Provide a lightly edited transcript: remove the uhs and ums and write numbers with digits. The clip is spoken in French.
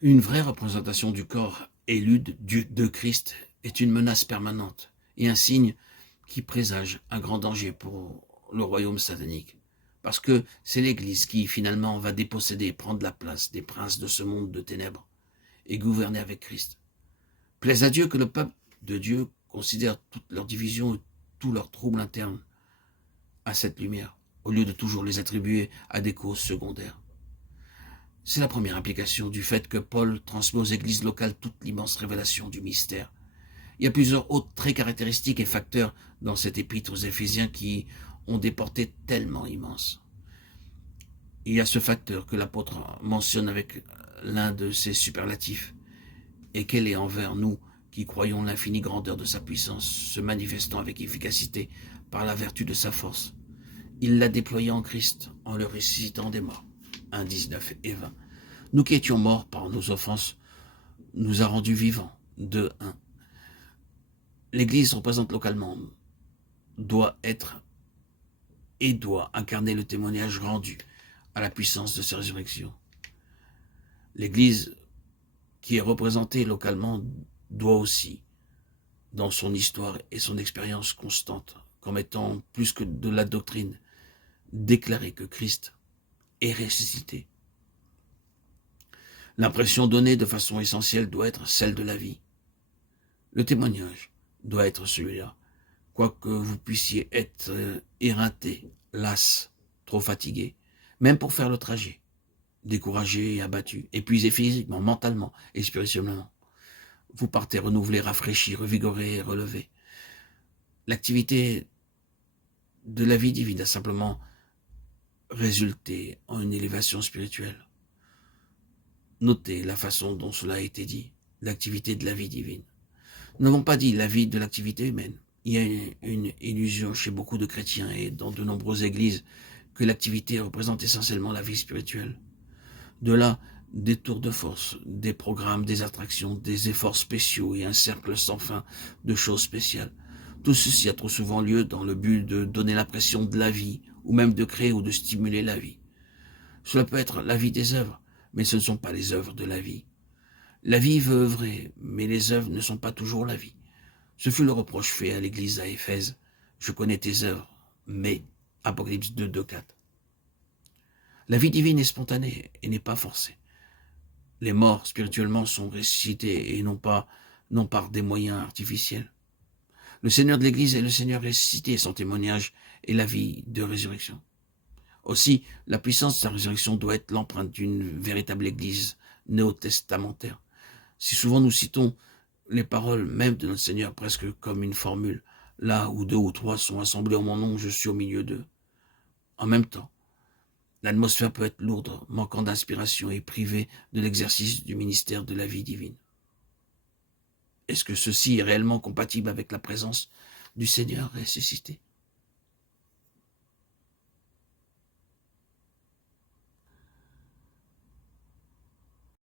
Une vraie représentation du corps élu de Christ est une menace permanente et un signe qui présage un grand danger pour le royaume satanique. Parce que c'est l'Église qui, finalement, va déposséder et prendre la place des princes de ce monde de ténèbres et gouverner avec Christ. Plaise à Dieu que le peuple de Dieu considère toutes leurs divisions et tous leurs troubles internes à cette lumière, au lieu de toujours les attribuer à des causes secondaires. C'est la première implication du fait que Paul transmet aux églises locales toute l'immense révélation du mystère. Il y a plusieurs autres traits caractéristiques et facteurs dans cette épître aux Éphésiens qui ont des portées tellement immenses. Il y a ce facteur que l'apôtre mentionne avec l'un de ses superlatifs, et qu'elle est envers nous qui croyons l'infinie grandeur de sa puissance, se manifestant avec efficacité par la vertu de sa force. Il l'a déployé en Christ, en le ressuscitant des morts. 1, 19 et 20. Nous qui étions morts par nos offenses, nous a rendus vivants. 2, 1. L'Église représente localement, doit incarner le témoignage rendu à la puissance de sa résurrection. L'Église qui est représentée localement doit aussi, dans son histoire et son expérience constante, comme étant plus que de la doctrine, déclarer que Christ est ressuscité. L'impression donnée de façon essentielle doit être celle de la vie. Le témoignage doit être celui-là, quoique vous puissiez être éreinté, las, trop fatigué, même pour faire le trajet, découragé et abattu, épuisé physiquement, mentalement et spirituellement. Vous partez renouvelé, rafraîchi, revigoré et relevé. L'activité de la vie divine a simplement résulté en une élévation spirituelle. Notez la façon dont cela a été dit, l'activité de la vie divine. Nous n'avons pas dit la vie de l'activité humaine. Il y a une illusion chez beaucoup de chrétiens et dans de nombreuses églises que l'activité représente essentiellement la vie spirituelle. De là, des tours de force, des programmes, des attractions, des efforts spéciaux et un cercle sans fin de choses spéciales. Tout ceci a trop souvent lieu dans le but de donner l'impression de la vie, ou même de créer ou de stimuler la vie. Cela peut être la vie des œuvres, mais ce ne sont pas les œuvres de la vie. La vie veut œuvrer, mais les œuvres ne sont pas toujours la vie. Ce fut le reproche fait à l'église à Éphèse. Je connais tes œuvres, mais, Apocalypse 2, 2, 4. La vie divine est spontanée et n'est pas forcée. Les morts spirituellement sont ressuscités et non par des moyens artificiels. Le Seigneur de l'Église est le Seigneur ressuscité et son témoignage est la vie de résurrection. Aussi, la puissance de sa résurrection doit être l'empreinte d'une véritable Église néo-testamentaire. Si souvent nous citons les paroles même de notre Seigneur presque comme une formule, là où 2 ou 3 sont assemblés en mon nom, je suis au milieu d'eux. En même temps, l'atmosphère peut être lourde, manquant d'inspiration et privée de l'exercice du ministère de la vie divine. Est-ce que ceci est réellement compatible avec la présence du Seigneur ressuscité?